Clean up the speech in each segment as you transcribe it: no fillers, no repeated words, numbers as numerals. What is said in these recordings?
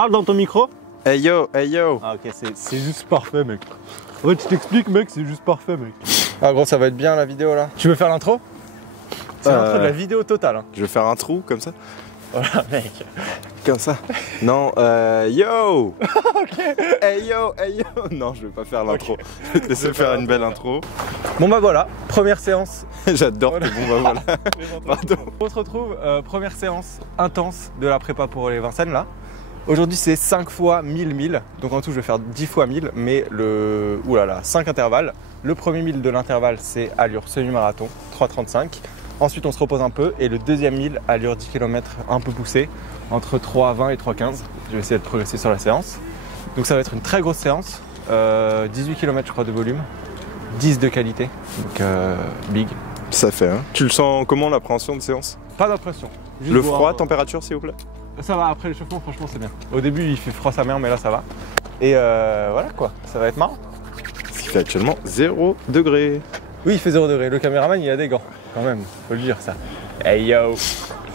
Parle dans ton micro. Hey yo, hey yo. Ah ok, c'est juste parfait mec. Ouais, tu t'expliques mec, c'est juste parfait mec. Ah gros, ça va être bien la vidéo là. Tu veux faire l'intro? C'est l'intro de la vidéo totale. Hein. Je vais faire un trou comme ça. Voilà mec. Comme ça. Non, yo. Ok. Hey yo, hey yo. Non, je vais pas faire l'intro. Okay. Je vais te laisser faire une belle intro. Bon bah voilà, première séance. J'adore voilà. que bon bah voilà. Pardon. On se retrouve, première séance intense de la prépa pour les Vincennes là. Aujourd'hui c'est 5 fois 1000. Donc en tout je vais faire 10 fois 1000, mais le... Oulala, 5 intervalles. Le premier 1000 de l'intervalle c'est allure semi-marathon, 3,35. Ensuite on se repose un peu et le deuxième 1000 allure 10 km un peu poussée, entre 3,20 et 3,15. Je vais essayer de progresser sur la séance. Donc ça va être une très grosse séance, 18 km je crois de volume, 10 de qualité, donc big. Ça fait hein. Tu le sens comment l'appréhension de séance? Pas d'impression. Le froid, température s'il vous plaît? Ça va, après l'échauffement franchement c'est bien. Au début il fait froid sa mère mais là ça va. Et voilà quoi, ça va être marrant. Ce qui fait actuellement 0 degré. Oui il fait 0 degré, le caméraman il a des gants quand même, faut le dire ça. Hey yo.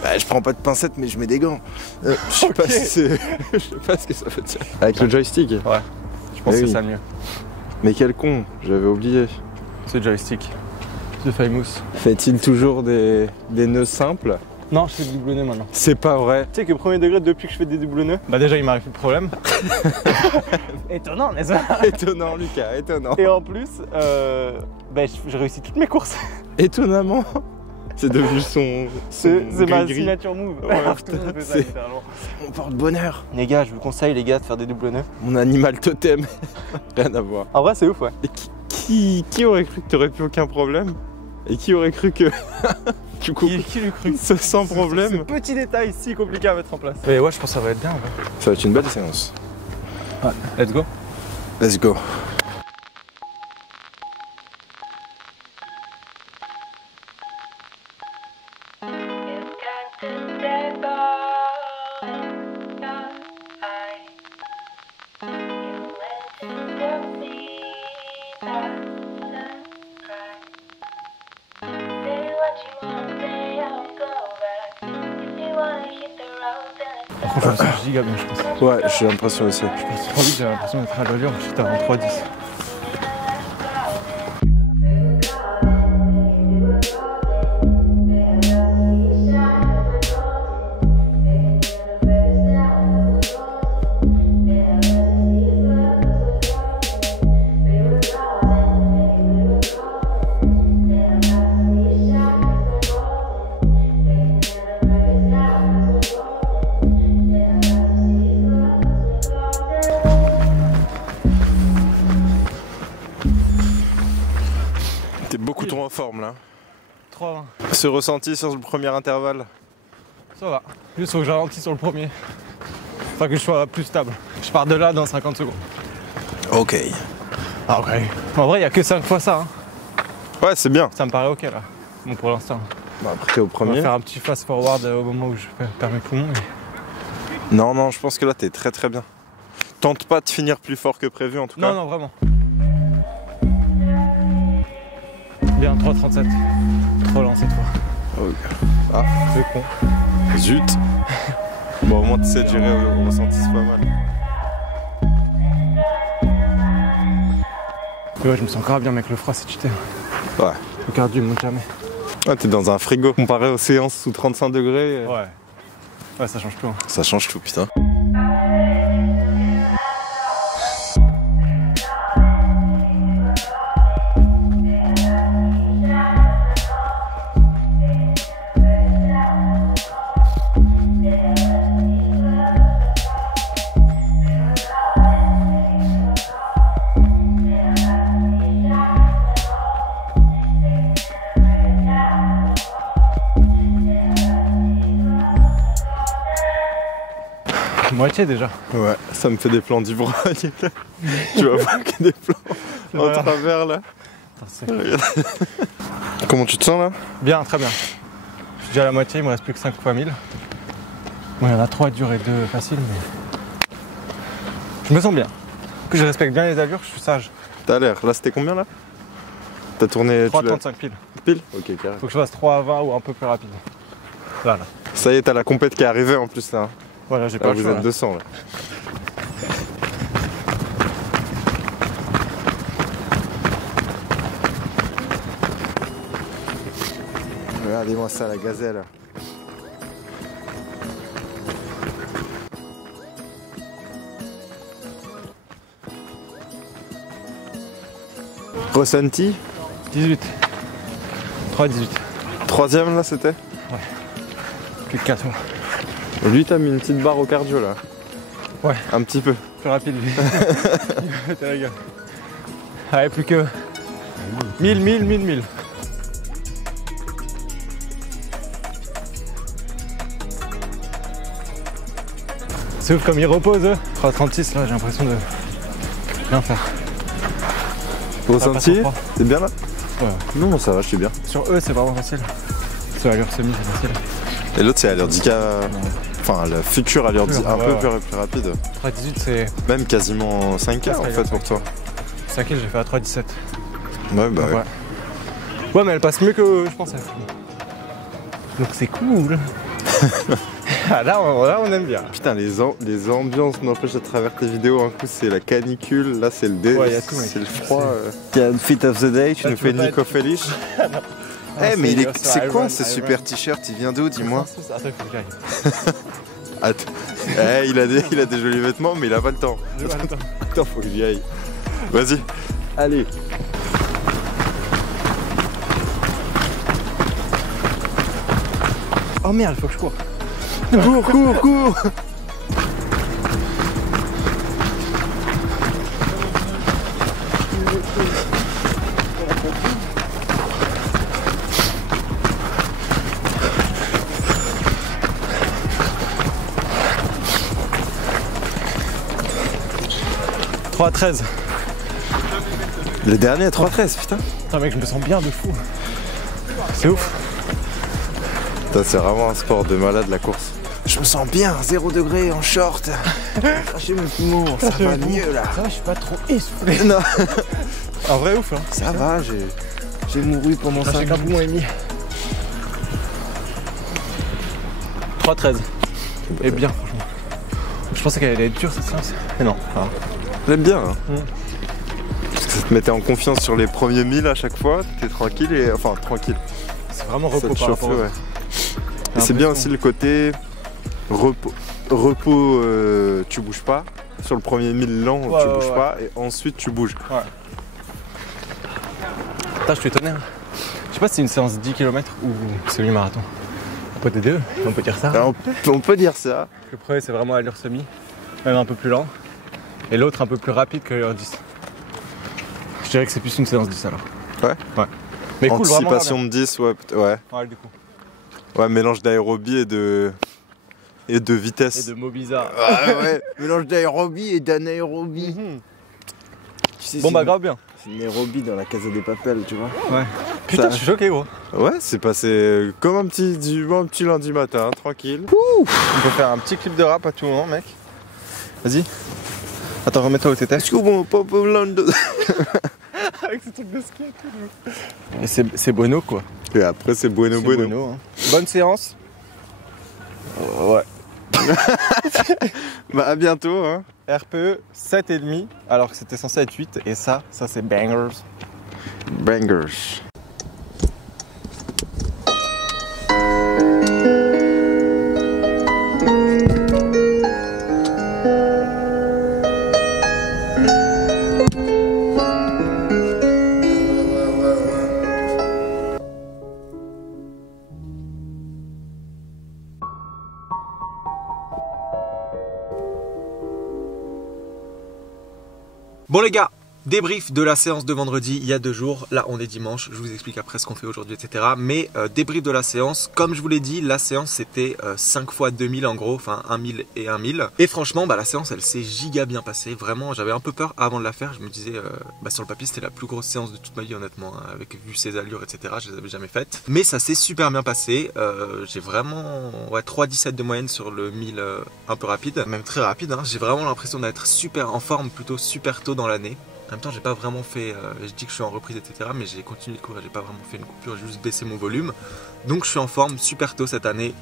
Bah, je prends pas de pincettes mais je mets des gants. Je sais pas si c'est... je sais pas ce que ça veut dire. Avec le joystick? Ouais, je pense que c'est ça le mieux. Mais quel con, j'avais oublié. Ce joystick, ce famous. Fait-il toujours des nœuds simples? Non, je fais des double nœuds maintenant. C'est pas vrai. Tu sais que premier degré, depuis que je fais des double nœuds, bah déjà il m'arrive plus de problème. Étonnant, n'est-ce pas? Étonnant Lucas, étonnant. Et en plus, bah, j'ai réussi toutes mes courses. Étonnamment. C'est devenu son c'est ma signature move. Ouais, tout le monde fait ça, littéralement. Mon porte-bonheur. Les gars, je vous conseille les gars de faire des double nœuds. Mon animal totem. Rien à voir. En vrai c'est ouf ouais. Et qui aurait cru que t'aurais plus aucun problème? Et qui aurait cru que... du coup, qui l'eût cru? Sans problème. Ce petit détail si compliqué à mettre en place. Mais ouais, je pense que ça va être bien. Ouais. Ça va être une belle séance. Ouais. Let's go. Let's go. Franchement, c'est giga bien, je pense. Ouais, j'ai l'impression aussi. Je pense trop vite, j'ai l'impression d'être à l'allure, j'étais à 3,10. T'es beaucoup trop en forme là. 3,20. Ce ressenti sur le premier intervalle? Ça va. Juste faut que je ralentisse sur le premier. Enfin que je sois plus stable. Je pars de là dans 50 secondes. Ok. Ah ok. En vrai, il n'y a que 5 fois ça. Hein. Ouais, c'est bien. Ça me paraît ok là. Bon pour l'instant. Bon, après t'es au On premier. va faire un petit fast forward au moment où je perds mes poumons. Mais... Non, je pense que là t'es très très bien. Tente pas de finir plus fort que prévu en tout cas. Non, vraiment. Bien, 3,37. Trop lent cette fois. Okay. Ah, c'est con. Zut. Bon, au moins tu sais de gérer au ressenti, c'est pas mal. Mais ouais, je me sens encore bien, mec, le froid c'est cheaté. Ouais. Le cardio monte jamais. Ouais, t'es dans un frigo. Comparé aux séances sous 35 degrés. Ouais. Ouais, ça change tout. Hein. Ça change tout, putain. Moitié déjà. Ouais, ça me fait des plans d'ivrogne. Tu vas voir qu'il y a des plans en travers là. Attends, comment tu te sens là? Bien, très bien. Je suis déjà à la moitié, il me reste plus que 5 fois 1000. Bon, il y en a 3 durs et 2 faciles, mais... Je me sens bien. Que je respecte bien les allures, je suis sage. T'as l'air. Là, c'était combien là? T'as tourné 3,35 pile. Pile? Ok, carré. Faut que je fasse 3,20 ou un peu plus rapide. Voilà. Ça y est, t'as la compète qui est arrivée en plus là. Voilà, j'ai pas le Vous choix, êtes là. 200 là. Regardez-moi ça, la gazelle. Ressenti? 18. 3,18. Troisième là c'était? Ouais. Plus de 4 mois. Et lui t'as mis une petite barre au cardio là? Ouais. Un petit peu. Plus rapide lui. T'as la gueule. Allez, plus que 1000. C'est ouf comme ils reposent eux. 3,36 là, j'ai l'impression de rien faire. Ressenti? Ah, T'es bien là? Ouais. Non, ça va, je suis bien. Sur eux, c'est vraiment facile. Sur l'allure semi, c'est facile. Et l'autre, c'est allure 10K. Enfin, la future allure 10, un peu plus rapide. 3,18, c'est. Même quasiment 5K en fait pour toi. 5 kills, j'ai fait à 3,17. Ouais, bah ouais. Ouais, mais elle passe mieux que je pensais. Donc c'est cool. Ah, là, on aime bien. Putain, les ambiances n'empêchent à travers tes vidéos. Un coup, c'est la canicule, là, c'est le c'est le froid. Fit of the day, tu nous fais Nico Felish. Eh, mais c'est quoi ce super t-shirt? Il vient d'où, dis-moi? Attends, il faut que j'aille. Attends. Eh, il a des jolis vêtements, mais il a pas le temps. Attends, faut que j'y aille. Vas-y. Allez. Oh merde, il faut que je cours. Cours. 3,13. Le dernier à 3,13, putain. Putain mec, je me sens bien de fou. C'est ouf. C'est vraiment un sport de malade la course. Je me sens bien, 0 degré en short. Cracher mes poumons, ça va mieux là. Ça va, je suis pas trop essoufflé. Non. En vrai ouf hein. Ça va, j'ai mouru pendant 5 mois et demi. 3,13. Et bien franchement. Je pensais qu'elle allait être dure cette séance. Mais non. Ah. J'aime bien. Hein. Parce que ça te mettait en confiance sur les premiers 1000 à chaque fois. T'es tranquille et. Enfin tranquille. C'est vraiment repos ça te par rapport ouais. Et c'est bien aussi le côté repos, tu bouges pas. Sur le premier 1000 lent, tu bouges pas et ensuite tu bouges. Ouais. Putain, je suis étonné. Hein. Je sais pas si c'est une séance 10 km ou semi-marathon. On peut t'aider, on peut dire ça. Alors, on peut dire ça. Le premier c'est vraiment allure semi, même un peu plus lent. Et l'autre un peu plus rapide que l'allure 10. Je dirais que c'est plus une séance 10 alors. Ouais. Mais cool, vraiment. Anticipation de 10, ouais. Ouais, du coup. Ouais, mélange d'aérobie et de vitesse. Et de mots bizarres. Ouais. Mélange d'aérobie et d'anaérobie. Tu sais, bon bah grave bien. C'est une aérobie dans la Casa des Papel, tu vois. Ouais. Putain, je suis choqué gros. Ouais, c'est passé comme un petit lundi matin, tranquille. On peut faire un petit clip de rap à tout moment, mec. Vas-y. Attends, remets-toi où t'étais. Est-ce que bon, Pop London. Avec ce truc de ski et tout. Et c'est bueno quoi. Et après c'est bueno. Hein. Bonne séance. Ouais. Bah à bientôt hein. RPE 7,5 alors que c'était censé être 8 et ça c'est bangers. Bangers. Bon les gars, débrief de la séance de vendredi il y a 2 jours. Là on est dimanche, je vous explique après ce qu'on fait aujourd'hui etc. Mais débrief de la séance, comme je vous l'ai dit, la séance c'était 5 fois 2000 en gros, enfin 1000 et 1000. Et franchement la séance elle s'est giga bien passée. Vraiment j'avais un peu peur avant de la faire, je me disais sur le papier c'était la plus grosse séance de toute ma vie honnêtement, hein, avec vu ses allures etc. Je les avais jamais faites. Mais ça s'est super bien passé, j'ai vraiment 3,17 de moyenne sur le 1000 un peu rapide, même très rapide. Hein. J'ai vraiment l'impression d'être super en forme, plutôt super tôt dans l'année. En même temps, j'ai pas vraiment fait, je dis que je suis en reprise, etc. Mais j'ai continué de courir, j'ai pas vraiment fait une coupure, j'ai juste baissé mon volume. Donc je suis en forme super tôt cette année.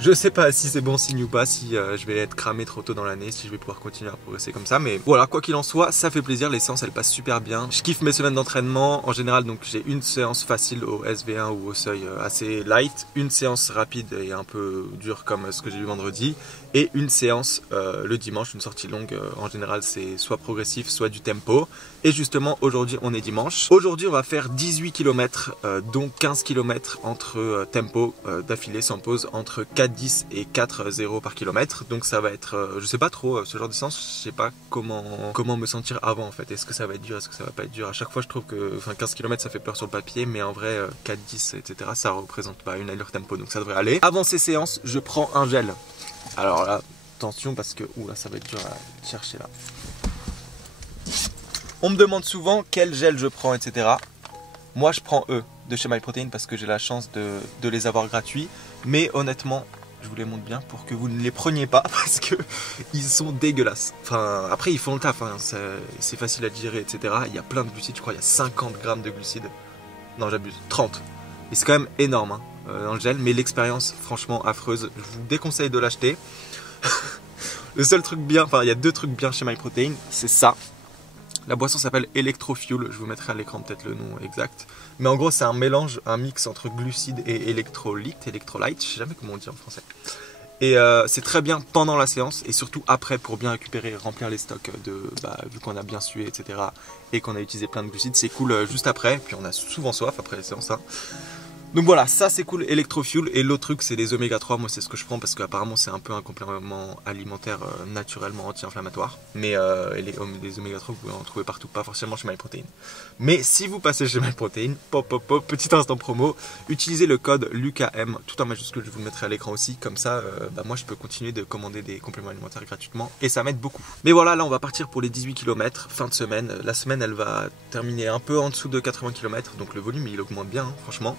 Je sais pas si c'est bon signe ou pas, si je vais être cramé trop tôt dans l'année, si je vais pouvoir continuer à progresser comme ça. Mais voilà, quoi qu'il en soit, ça fait plaisir, les séances elles passent super bien. Je kiffe mes semaines d'entraînement. En général, donc j'ai une séance facile au SV1 ou au seuil assez light, une séance rapide et un peu dure comme ce que j'ai eu vendredi, et une séance le dimanche, une sortie longue. En général, c'est soit progressif, soit du tempo. Et justement, aujourd'hui, on est dimanche. Aujourd'hui, on va faire 18 km, dont 15 km entre tempo d'affilée sans pause, entre 4,10 et 4,0 par kilomètre. Donc ça va être, je sais pas trop, ce genre de séance, je sais pas comment me sentir avant en fait. Est-ce que ça va être dur, est-ce que ça va pas être dur? À chaque fois, je trouve que 15 km ça fait peur sur le papier, mais en vrai, 4,10 etc. ça représente pas une allure tempo, donc ça devrait aller. Avant ces séances, je prends un gel. Alors là, attention parce que, oula, ça va être dur à chercher là. On me demande souvent quel gel je prends, etc. Moi, je prends eux de chez MyProtein parce que j'ai la chance de les avoir gratuits. Mais honnêtement, je vous les montre bien pour que vous ne les preniez pas parce que ils sont dégueulasses. Enfin, après, ils font le taf, hein, c'est facile à digérer, etc. Il y a plein de glucides, je crois, il y a 50 grammes de glucides. Non, j'abuse, 30. Et c'est quand même énorme hein, dans le gel, mais l'expérience, franchement, affreuse. Je vous déconseille de l'acheter. Le seul truc bien, enfin, il y a deux trucs bien chez MyProtein, c'est ça. La boisson s'appelle Electrofuel, je vous mettrai à l'écran peut-être le nom exact. Mais en gros c'est un mélange, un mix entre glucides et électrolyte, je sais jamais comment on dit en français. Et c'est très bien pendant la séance et surtout après pour bien récupérer, remplir les stocks vu qu'on a bien sué, etc. Et qu'on a utilisé plein de glucides, c'est cool juste après, puis on a souvent soif après les séances. Hein. Donc voilà, ça c'est cool, Electrofuel. Et l'autre truc c'est les oméga 3, moi c'est ce que je prends parce qu'apparemment c'est un peu un complément alimentaire naturellement anti-inflammatoire. Mais les oméga 3 vous pouvez en trouver partout, pas forcément chez MyProtein. Mais si vous passez chez MyProtein, petit instant promo, utilisez le code LUCAM, tout en majuscule, je vous le mettrai à l'écran aussi. Comme ça, moi je peux continuer de commander des compléments alimentaires gratuitement et ça m'aide beaucoup. Mais voilà, là on va partir pour les 18 km, fin de semaine. La semaine elle va terminer un peu en dessous de 80 km, donc le volume il augmente bien, hein, franchement.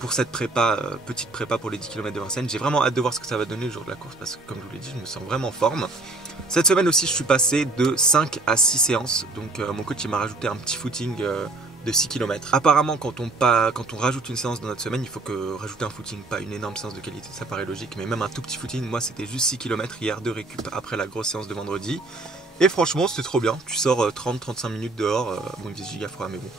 Pour cette prépa, petite prépa pour les 10 km de Vincennes. J'ai vraiment hâte de voir ce que ça va donner le jour de la course parce que comme je vous l'ai dit, je me sens vraiment en forme. Cette semaine aussi, je suis passé de 5 à 6 séances. Donc mon coach il m'a rajouté un petit footing de 6 km. Apparemment, quand on rajoute une séance dans notre semaine, il faut rajouter un footing, pas une énorme séance de qualité, ça paraît logique, mais même un tout petit footing. Moi, c'était juste 6 km hier de récup après la grosse séance de vendredi. Et franchement, c'est trop bien. Tu sors 30-35 minutes dehors. Bon, il faisait giga froid, mais bon.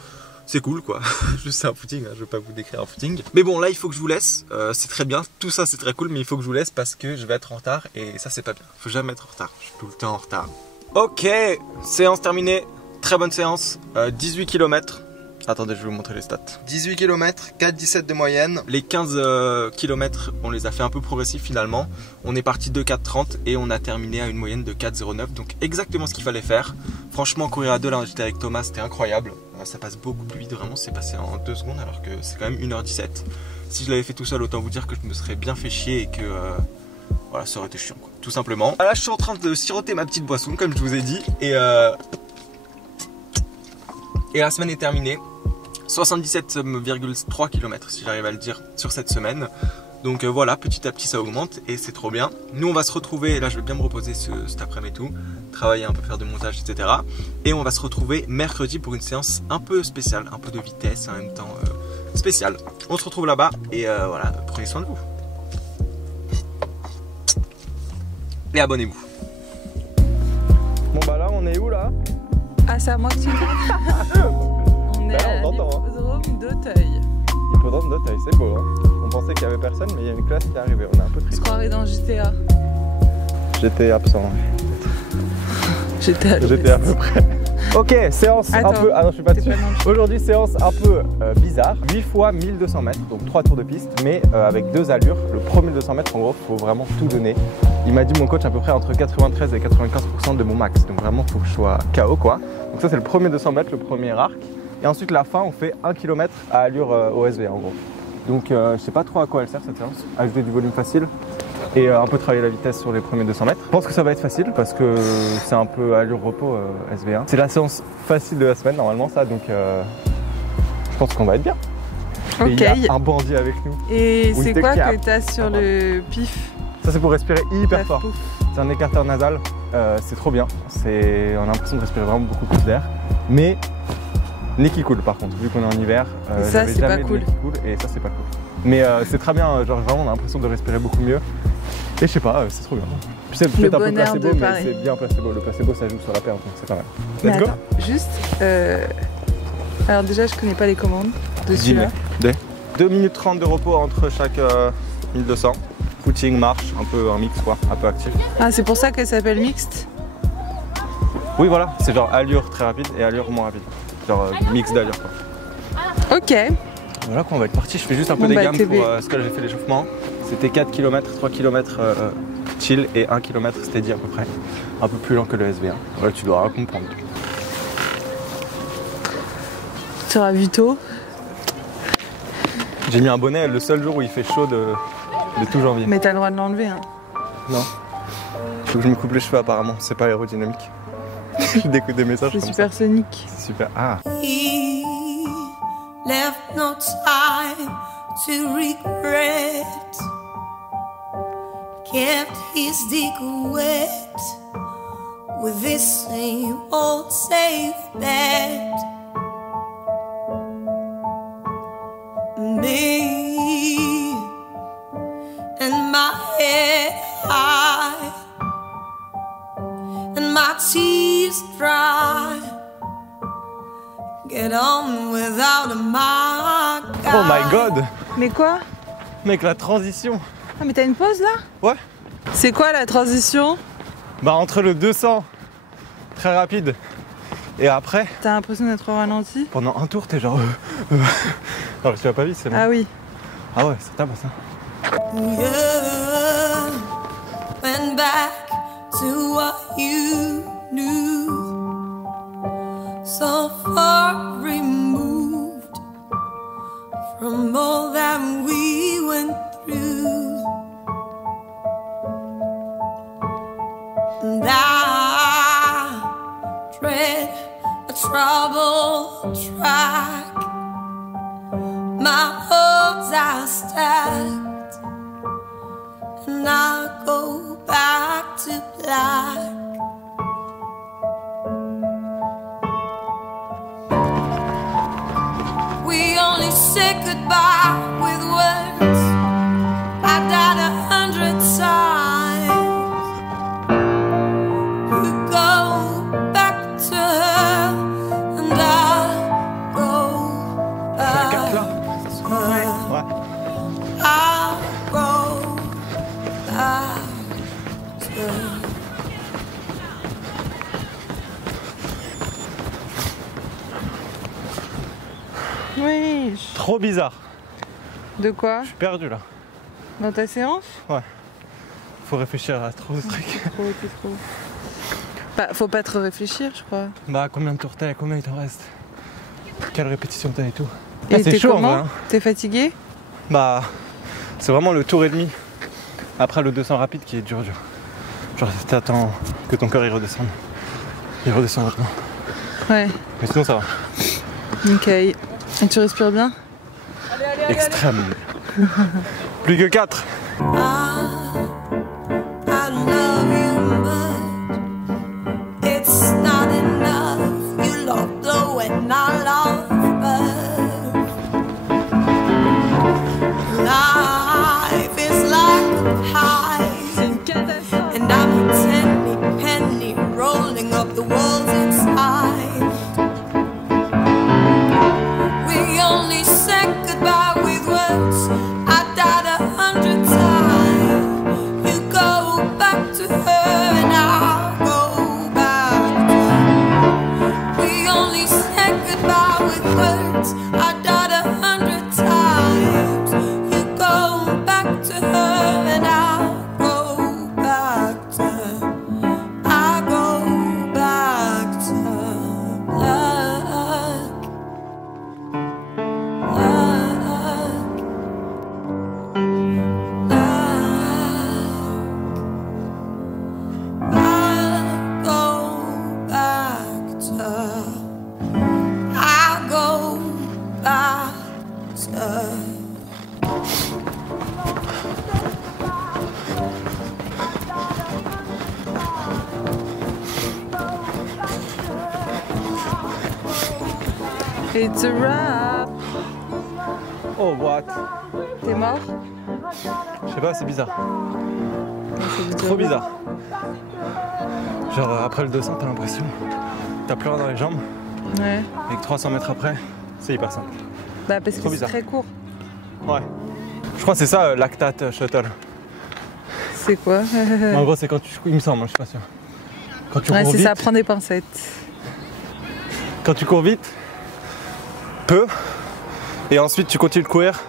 C'est cool quoi, juste un footing, hein. Je vais pas vous décrire un footing. Mais bon là il faut que je vous laisse, c'est très bien, tout ça c'est très cool, mais il faut que je vous laisse parce que je vais être en retard et ça c'est pas bien. Faut jamais être en retard, je suis tout le temps en retard. Ok, séance terminée, très bonne séance, 18 km. Attendez, je vais vous montrer les stats. 18 km, 4,17 de moyenne. Les 15 km, on les a fait un peu progressifs finalement. On est parti de 4,30 et on a terminé à une moyenne de 4,09. Donc exactement ce qu'il fallait faire. Franchement, courir à deux, là j'étais avec Thomas, c'était incroyable. Ça passe beaucoup plus vite, vraiment, c'est passé en 2 secondes alors que c'est quand même 1h17. Si je l'avais fait tout seul, autant vous dire que je me serais bien fait chier et que voilà, ça aurait été chiant quoi, tout simplement. Là je suis en train de siroter ma petite boisson comme je vous ai dit et la semaine est terminée. 77,3 km si j'arrive à le dire sur cette semaine. Donc voilà, petit à petit ça augmente et c'est trop bien. Nous on va se retrouver, là je vais bien me reposer cet après-midi et tout, travailler un peu, faire de montage, etc. Et on va se retrouver mercredi pour une séance un peu spéciale, un peu de vitesse en même temps spéciale. On se retrouve là-bas et voilà, prenez soin de vous. Et abonnez-vous. Bon bah là on est où là? Ah c'est à moi que tu dis. On est à l'hippodrome d'Auteuil. Hippodrome d'Auteuil, c'est beau hein. On pensait qu'il n'y avait personne, mais il y a une classe qui est arrivée, on est un peu triste. On se croirait dans GTA. J'étais absent. J'étais à peu près. Ok, séance un peu... Ah non, je suis pas dessus. Aujourd'hui, séance un peu bizarre. 8 fois 1200 mètres, donc 3 tours de piste, mais avec 2 allures. Le premier 200 mètres, en gros, il faut vraiment tout donner. Il m'a dit, mon coach, à peu près entre 93 et 95% de mon max. Donc vraiment, il faut que je sois KO, quoi. Donc ça, c'est le premier 200 mètres, le premier arc. Et ensuite, la fin, on fait 1 km à allure OSV, en gros. Donc je sais pas trop à quoi elle sert cette séance, ajouter du volume facile et un peu travailler la vitesse sur les premiers 200 mètres. Je pense que ça va être facile parce que c'est un peu allure repos SV1. C'est la séance facile de la semaine normalement ça, donc je pense qu'on va être bien. Ok. Et il y a un bandit avec nous. Et c'est quoi que tu as sur le pif? Ça c'est pour respirer hyper fort. C'est un écarteur nasal, c'est trop bien. On a l'impression de respirer vraiment beaucoup plus d'air. Mais nez qui coule par contre, vu qu'on est en hiver, ça c'est pas cool. Et ça c'est pas cool. Mais c'est très bien, genre vraiment on a l'impression de respirer beaucoup mieux. Et je sais pas, c'est trop bien. Puis c'est peut-être un peu placebo, mais c'est bien placebo. Le placebo, ça joue sur la perte, donc c'est pas mal. Let's go. Juste, alors déjà, je connais pas les commandes de celui-là. 2 minutes 30 de repos entre chaque 1200. Footing, marche, un peu un mix quoi, un peu actif. Ah, c'est pour ça qu'elle s'appelle mixte? Oui, voilà, c'est genre allure très rapide et allure moins rapide. Genre mix d'allure quoi. Ok. Voilà quoi, on va être parti. Je fais juste un peu des gammes pour ce que j'ai fait l'échauffement. C'était 4 km, 3 km chill et 1 km steady à peu près. Un peu plus lent que le SV1. Voilà, tu dois comprendre. Tu auras vu tôt. J'ai mis un bonnet le seul jour où il fait chaud de tout janvier. Mais t'as le droit de l'enlever hein. Non. Faut que je me coupe les cheveux apparemment, c'est pas aérodynamique. J'ai des messages comme ça. C'est supersonique. C'est super. Ah. He left no time to regret. Kept his dick wet with this same old safe bet. Me and my head high and my tears dry. Get on without my God. Oh my god! Mais quoi? Mec, la transition! Ah mais t'as une pause là? Ouais. C'est quoi la transition? Bah entre le 200 très rapide et après. T'as l'impression d'être au ralenti? Pendant un tour t'es genre non tu vas pas vite c'est bon. Ah oui. Ah ouais ça tape ça. Yeah, went back to what you knew. So far removed from all that we went through. And I tread a troubled track. My hopes are stacked, and I go back to black. We only say goodbye with words. I died 100 times. You go back to her, and I go back to her. I go back to her. Oui. Trop bizarre. De quoi? Je suis perdu là. Dans ta séance? Ouais. Faut réfléchir à trop de trucs. Trop. Bah, faut pas trop réfléchir, je crois. Bah combien de tours t'as? Combien il t'en reste? Quelle répétition t'as et tout? Et ah, c'est chaud comment? hein. T'es fatigué? Bah c'est vraiment le tour et demi. Après le 200 rapide qui est dur. Genre t'attends que ton cœur il redescende. Il redescend maintenant. Ouais. Mais sinon ça va. Ok. Et tu respires bien? Extrêmement. Plus que 4. I love you, but it's not enough. You love low and I love above. Life is like a pie, and I'm a penny rolling up the walls inside. We only said goodbye with words. I died 100 times. You go back to her and I'll go back to her. We only said goodbye with words. I died 100 times. You go back to her and I'll go back to her. I go back to her. Black. It's a wrap. Oh what? T'es mort? Je sais pas, c'est bizarre. Trop bizarre. Genre après le 200 t'as l'impression t'as plus rien dans les jambes. Ouais. Et que 300 mètres après c'est hyper simple. Bah parce que c'est très court. Ouais. Je crois que c'est ça lactate shuttle. C'est quoi? En gros c'est quand tu... Il me semble, je suis pas sûr. Quand tu ouais cours c'est vite, ça, prends des pincettes. Quand tu cours vite, peu, et ensuite tu continues de courir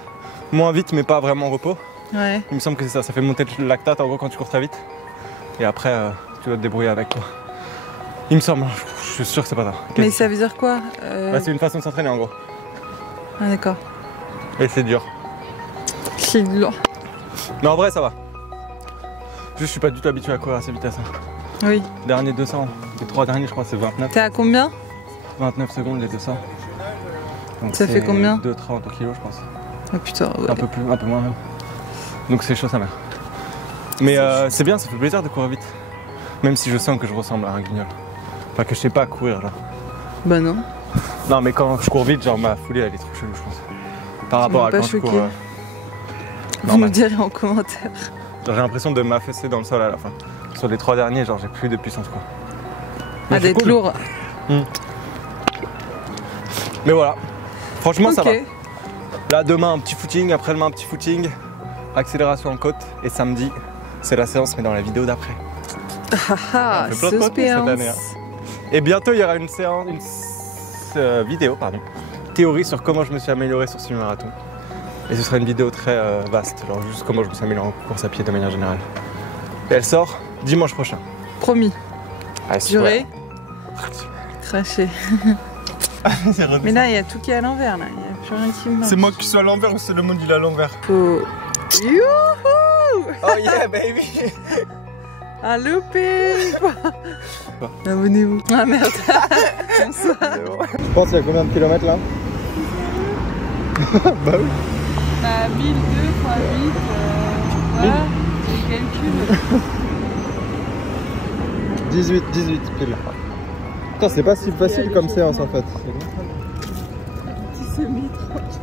moins vite mais pas vraiment en repos. Ouais. Il me semble que c'est ça, ça fait monter le lactate en gros quand tu cours très vite. Et après tu dois te débrouiller avec quoi. Il me semble, je suis sûr que c'est pas ça. Mais ça veut dire quoi? Bah, c'est une façon de s'entraîner en gros. Ah d'accord. Et c'est dur. C'est dur. Mais en vrai ça va. Juste je suis pas du tout habitué à courir à ces vitesses. Oui. Dernier 200, les 3 derniers je crois c'est 29. T'es à combien? 29 secondes les 200. Donc ça fait combien? 2,30 au kilo je pense. Oh putain, ouais. Un peu moins même. Donc c'est chaud sa mère. Mais c'est bien, ça fait plaisir de courir vite. Même si je sens que je ressemble à un guignol. Enfin que je sais pas courir là. Bah non. Non mais quand je cours vite, genre ma foulée elle est trop chelou je pense. Par rapport à quand je cours... Vous me direz en commentaire. J'ai l'impression de m'affaisser dans le sol à la fin. Sur les 3 derniers, genre j'ai plus de puissance quoi. Ah d'être lourd. Mais voilà. Franchement ça va. Là demain un petit footing, après-demain un petit footing. Accélération en côte et samedi c'est la séance mais dans la vidéo d'après. Ah cette année, hein. Et bientôt il y aura une séance, vidéo théorie sur comment je me suis amélioré sur ce marathon. Et ce sera une vidéo très vaste, genre juste comment je me suis amélioré en course à pied de manière générale. Et elle sort dimanche prochain. Promis. Ah, juré. Craché. Mais là il y a tout qui est à l'envers là, il n'y a plus rien qui marche. C'est moi qui suis à l'envers ou c'est le monde il est à l'envers? Faut... Youhou! Oh yeah baby! Un loupé! Abonnez-vous. Ah merde! Bonsoir! Je pense qu'il y a combien de kilomètres là? Bah oui! Bah 1002 fois 8, voilà, j'ai calculé. 18 pile. Putain c'est pas si facile comme séance en fait. Petit semi-tranche.